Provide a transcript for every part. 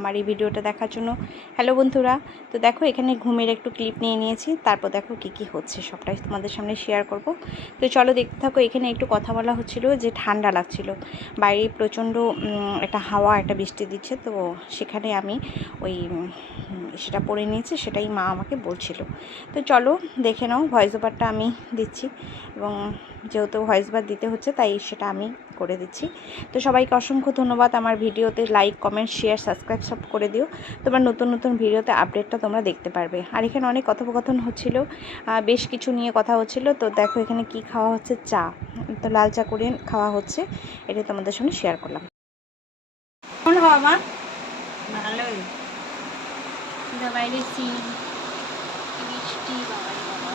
আমার এই ভিডিওটা দেখার জন্য। হ্যালো বন্ধুরা, তো দেখো এখানে ঘুমের একটু ক্লিপ নিয়ে নিয়েছি, তারপর দেখো কি হচ্ছে সবটাই তোমাদের সামনে শেয়ার করব। তো চলো দেখতে থাকো। এখানে একটু কথা বলা হচ্ছিল যে ঠান্ডা লাগছিল, বাইরে প্রচণ্ড একটা হাওয়া, একটা বৃষ্টি দিচ্ছে, তো সেখানে আমি ওই সেটা পরে নিয়েছি, সেটাই মা আমাকে বলছিল। তো চলো দেখে নাও, ভয়েস ওভারটা আমি দিচ্ছি, এবং যেহেতু ভয়েস ওভার দিতে হচ্ছে তাই সেটা আমি করে দিচ্ছি। তো সবাইকে অসংখ্য ধন্যবাদ। আমার ভিডিওতে লাইক, কমেন্ট, শেয়ার, সাবস্ক্রাইব সব করে দিও। তোমার নতুন নতুন ভিডিওতে আপডেটটা তোমরা দেখতে পারবে। আর এখানে অনেক কথোপকথন হচ্ছিল, বেশ কিছু নিয়ে কথা হচ্ছিল। তো দেখো এখানে কি খাওয়া হচ্ছে, চা, তো লাল চা করে খাওয়া হচ্ছে, এটাই তোমাদের সঙ্গে শেয়ার করলাম। কেমন হওয়া মা? ভালোই। বাইরে বৃষ্টি, বাবা বাবা।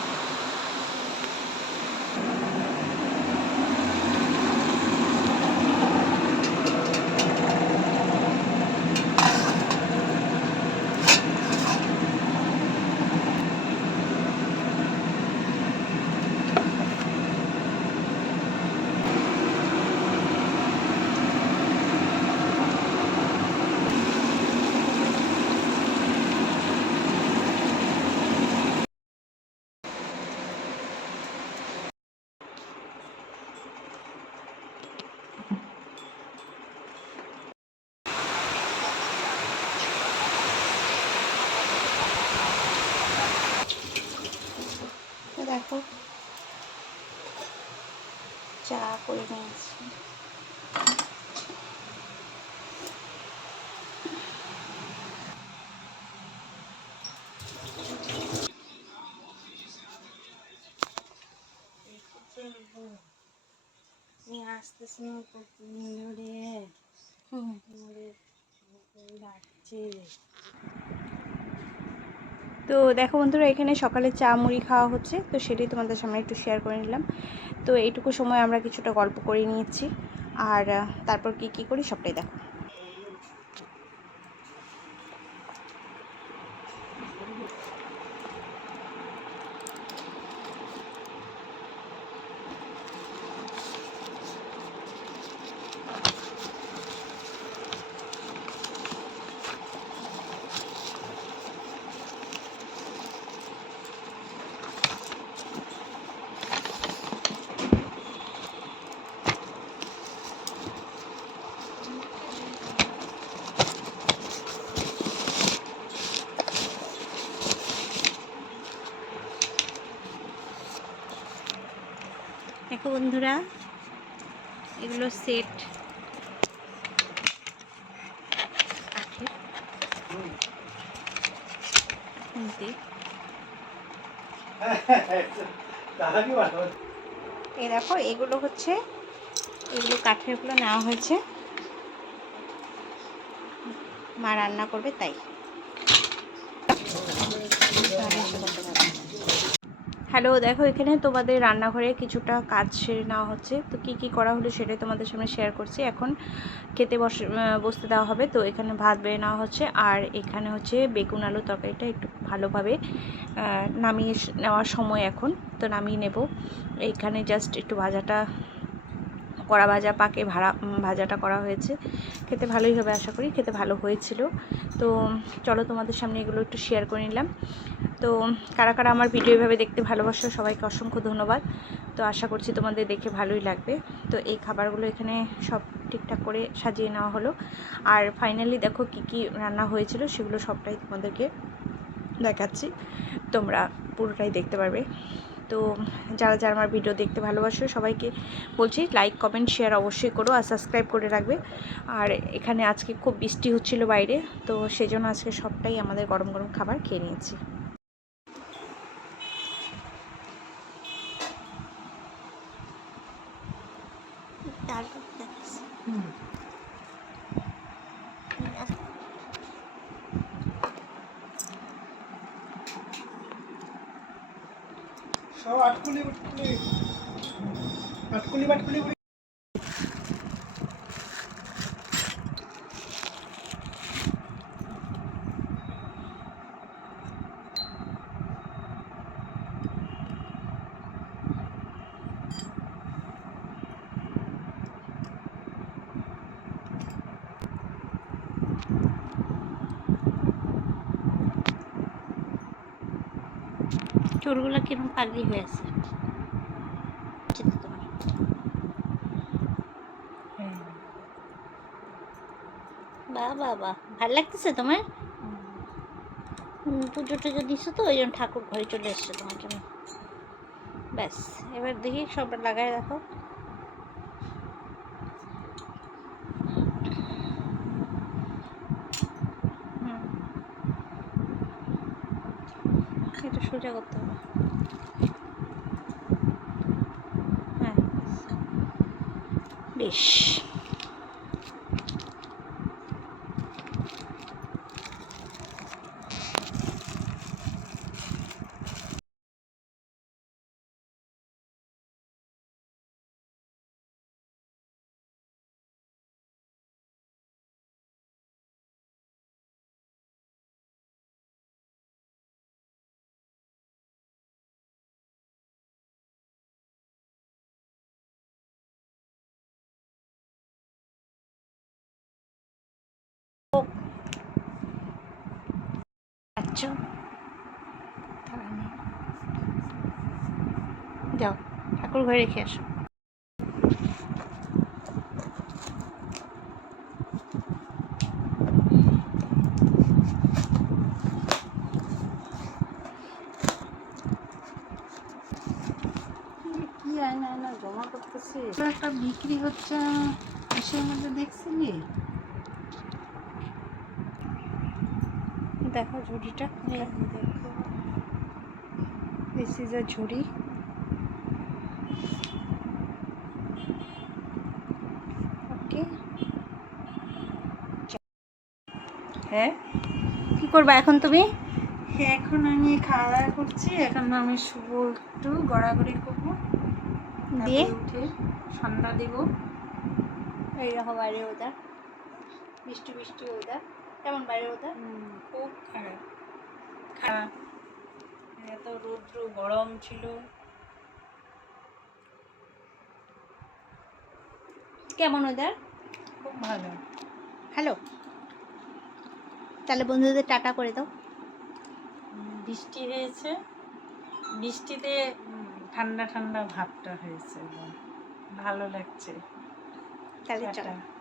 দেখো চা করে নিয়েছি। তো দেখো বন্ধুরা, এখানে সকালে চা মুড়ি খাওয়া হচ্ছে, তো সেটাই তোমাদের সামনে একটু শেয়ার করে নিলাম। তো এইটুকু সময় আমরা কিছুটা গল্প করে নিয়েছি, আর তারপর কি করি সবটাই দেখো। দেখো বন্ধুরা, এগুলো সেট এই দেখো, এগুলো হচ্ছে, এগুলো কাঠেরগুলো নেওয়া হয়েছে, মা রান্না করবে তাই। হ্যালো, দেখো এখানে তোমাদের রান্নাঘরে কিছুটা কাজ সেরে নেওয়া হচ্ছে। তো কি করা হলো সেটাই তোমাদের সামনে শেয়ার করছি। এখন খেতে বসতে দেওয়া হবে। তো এখানে ভাত বেড়ে নেওয়া হচ্ছে, আর এখানে হচ্ছে বেগুন আলু তরকারিটা একটু ভালোভাবে নামিয়ে নেওয়ার সময় এখন, তো নামিয়ে নেব। এইখানে জাস্ট একটু ভাজাটা কড়া ভাজা পাকে ভাজাটা করা হয়েছে, খেতে ভালোই হবে আশা করি, খেতে ভালো হয়েছিল। তো চলো তোমাদের সামনে এগুলো একটু শেয়ার করে নিলাম। তো কারা কারা আমার ভিডিও এভাবে দেখতে ভালোবাসো সবাইকে অসংখ্য ধন্যবাদ। তো আশা করছি তোমাদের দেখে ভালোই লাগবে। তো এই খাবারগুলো এখানে সব ঠিকঠাক করে সাজিয়ে নেওয়া হলো, আর ফাইনালি দেখো কি রান্না হয়েছিল সেগুলো সবটাই তোমাদেরকে দেখাচ্ছি, তোমরা পুরোটাই দেখতে পারবে। তো যারা যারা আমার ভিডিও দেখতে ভালোবাসো সবাইকে বলছি লাইক, কমেন্ট, শেয়ার অবশ্যই করো, আর সাবস্ক্রাইব করে রাখবে। আর এখানে আজকে খুব বৃষ্টি হচ্ছিল বাইরে, তো সেজন্য আজকে সবটাই আমাদের গরম গরম খাবার খেয়ে নিয়েছি। সব আটকুলি বাটকুলি চুলগুলো কিরকম পাগড়ি হয়ে আছে তোমার? বাহ বাহ বাহ, ভালো লাগতেছে তোমার? পুজো টুজো দিছো তো, ওই জন্য ঠাকুর ঘরে চলে এসছে তোমার জন্য। ব্যাস, এবার দেখি সব লাগাই রাখো। এটা সোজা করতে হবে। হ্যাঁ বেশ। আচ্ছা যাও ঠাকুর ঘরে রেখে আসো। কি আয়না আয়না জমা করতেছি, একটা বিক্রি হচ্ছে এসের মধ্যে দেখছিলি? দেখো ঝুড়িটা, দেখো, দিস ইজ আ ঝুড়ি। ওকে, হ্যাঁ কি করবা এখন তুমি? এখন আমি খাওয়া দাওয়া করছি, এখন আমি শুভ একটু গড়াগড়ি করবো, দিয়ে উঠে সন্ধ্যা দিব। এইরকম বাইরে ওদা, বৃষ্টি বৃষ্টি ওদা, কেমন বাইরে ওদা? খুব খারাপ খারাপ, এত রৌদ্র গরম ছিল। কেমন ওদার? খুব ভালো। হ্যালো, তাহলে বন্ধুদের টাটা করে দাও। বৃষ্টি হয়েছে, বৃষ্টিতে ঠান্ডা ঠান্ডা ভাবটা হয়েছে, ভালো লাগছে। তাহলে চলো। টাটা।